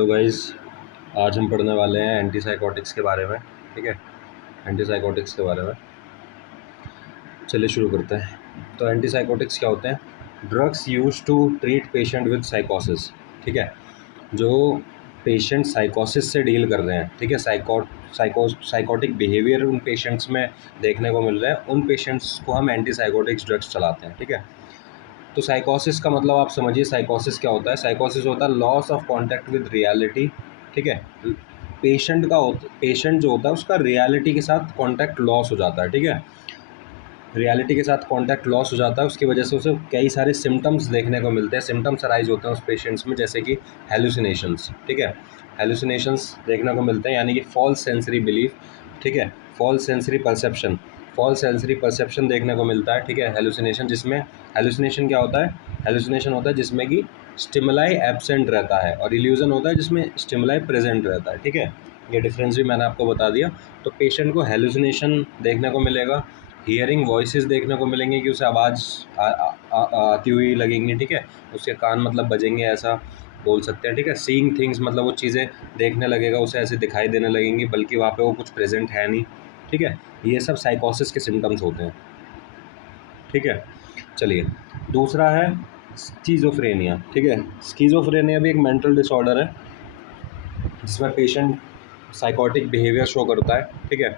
तो गाइज़ आज हम पढ़ने वाले हैं एंटीसाइकोटिक्स के बारे में। ठीक है, एंटीसाइकोटिक्स के बारे में चलिए शुरू करते हैं। तो एंटीसाइकोटिक्स क्या होते हैं? Drugs use to treat patient with साइकोसिस। ठीक है, जो पेशेंट साइकोसिस से डील कर रहे हैं, ठीक है, साइकोटिक बिहेवियर उन पेशेंट्स में देखने को मिल रहा है, उन पेशेंट्स को हम एंटीसाइकोटिक्स ड्रग्स चलाते हैं। ठीक है, तो साइकोसिस का मतलब आप समझिए, साइकोसिस क्या होता है? साइकोसिस होता है loss of contact with reality. ठीक है, पेशेंट जो होता है उसका रियलिटी के साथ कांटेक्ट लॉस हो जाता है। ठीक है, रियलिटी के साथ कांटेक्ट लॉस हो जाता है, उसकी वजह से उसे कई सारे सिम्टम्स देखने को मिलते हैं, सिम्टम्स अराइज होते हैं उस पेशेंट्स में, जैसे कि हेलुसिनेशंस। ठीक है, हेलुसिनेशंस देखने को मिलते हैं, यानी कि फॉल्स सेंसरी बिलीफ। ठीक है, फॉल्स सेंसरी परसेप्शन देखने को मिलता है। ठीक है, हेलुसिनेशन क्या होता है? हेलुसिनेशन होता है जिसमें कि स्टिमुलाई एब्सेंट रहता है, और इल्यूजन होता है जिसमें स्टिमुलाई प्रेजेंट रहता है। ठीक है, ये डिफरेंस भी मैंने आपको बता दिया। तो पेशेंट को हेलुसिनेशन देखने को मिलेगा, हियरिंग वॉइसेस देखने को मिलेंगे कि उसे आवाज़ आती हुई लगेंगी। ठीक है, उसके कान मतलब बजेंगे, ऐसा बोल सकते हैं। ठीक है, सीइंग थिंग्स मतलब वो चीज़ें देखने लगेगा, उसे ऐसे दिखाई देने लगेंगी, बल्कि वहाँ पे वो कुछ प्रेजेंट है नहीं। ठीक है, ये सब साइकोसिस के सिम्टम्स होते हैं। ठीक है, चलिए दूसरा है स्किज़ोफ्रेनिया। ठीक है, स्किज़ोफ्रेनिया भी एक मेंटल डिसऑर्डर है जिसमें पेशेंट साइकोटिक बिहेवियर शो करता है। ठीक है,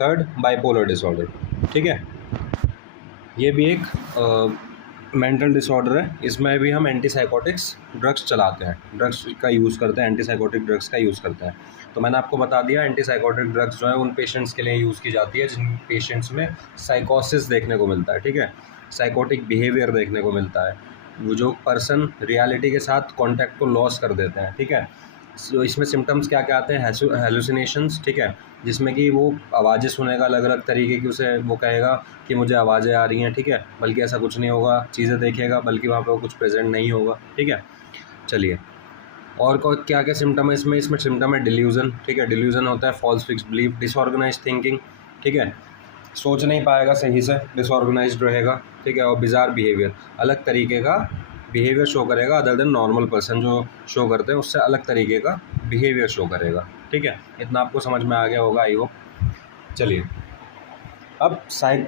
थर्ड बाइपोलर डिसऑर्डर। ठीक है, ये भी एक मेंटल डिसऑर्डर है, इसमें भी हम एंटीसाइकोटिक्स ड्रग्स चलाते हैं, ड्रग्स का यूज़ करते हैं, एंटीसाइकोटिक ड्रग्स का यूज़ करते हैं। तो मैंने आपको बता दिया, एंटीसाइकोटिक ड्रग्स जो है उन पेशेंट्स के लिए यूज़ की जाती है जिन पेशेंट्स में साइकोसिस देखने को मिलता है। ठीक है, साइकोटिक बिहेवियर देखने को मिलता है, वो जो पर्सन रियलिटी के साथ कॉन्टैक्ट को लॉस कर देते हैं। ठीक है, तो इसमें सिम्टम्स क्या क्या आते हैं? हेलुसिनेशंस। ठीक है, जिसमें कि वो आवाज़ें सुनेगा अलग अलग तरीके की, उसे वो कहेगा कि मुझे आवाज़ें आ रही हैं। ठीक है, बल्कि ऐसा कुछ नहीं होगा, चीज़ें देखेगा बल्कि वहाँ पे वो कुछ प्रेजेंट नहीं होगा। ठीक है, चलिए और क्या क्या सिम्टम है इसमें सिम्टम है डिल्यूजन। ठीक है, डिल्यूजन होता है false fix belief, disorganise thinking. ठीक है, सोच नहीं पाएगा सही से, डिसऑर्गेनाइज्ड रहेगा। ठीक है, और बिजार बिहेवियर, अलग तरीके का बिहेवियर शो करेगा, अदर देन नॉर्मल पर्सन जो शो करते हैं उससे अलग तरीके का बिहेवियर शो करेगा। ठीक है, इतना आपको समझ में आ गया होगा आई होप। चलिए अब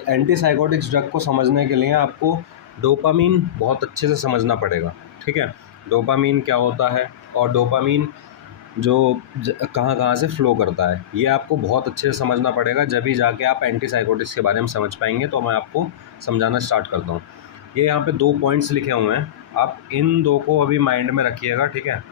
एंटीसाइकोटिक्स ड्रग को समझने के लिए आपको डोपामीन बहुत अच्छे से समझना पड़ेगा। ठीक है, डोपामीन क्या होता है और डोपामीन जो कहाँ कहाँ से फ़्लो करता है, ये आपको बहुत अच्छे से समझना पड़ेगा, जब भी जाके आप एंटीसाइकोटिक्स के बारे में समझ पाएंगे। तो मैं आपको समझाना स्टार्ट करता हूँ। ये यहाँ पे 2 पॉइंट्स लिखे हुए हैं, आप इन 2 को अभी माइंड में रखिएगा। ठीक है,